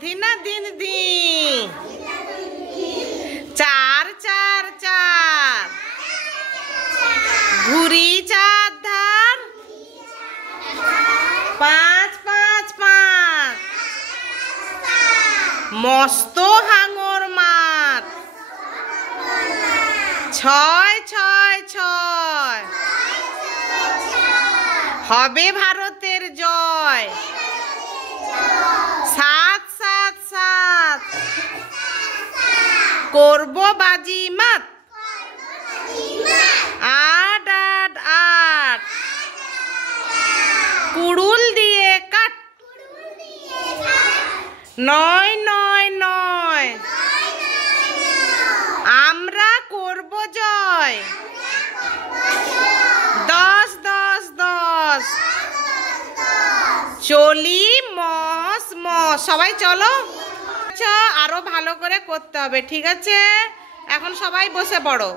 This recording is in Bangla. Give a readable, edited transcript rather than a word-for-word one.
ধিনা দিন দিন, চার চার চার, ঘুরি চার ধার, পাঁচ পাঁচ পাঁচ, মস্ত হাঙর মাছ, ছয় ছয় ছয়, হবে ভারতের জয়, সাত সাত সাত, করব বাজিমাত, আট আট আট, কুড়ুল দিয়ে কাট, নয় নয় নয়, আমরা করব জয়, দশ দশ দশ, চলি মস মস। সবাই চলো, আরো ভালো করে করতে হবে, ঠিক আছে? এখন সবাই বসে পড়ো।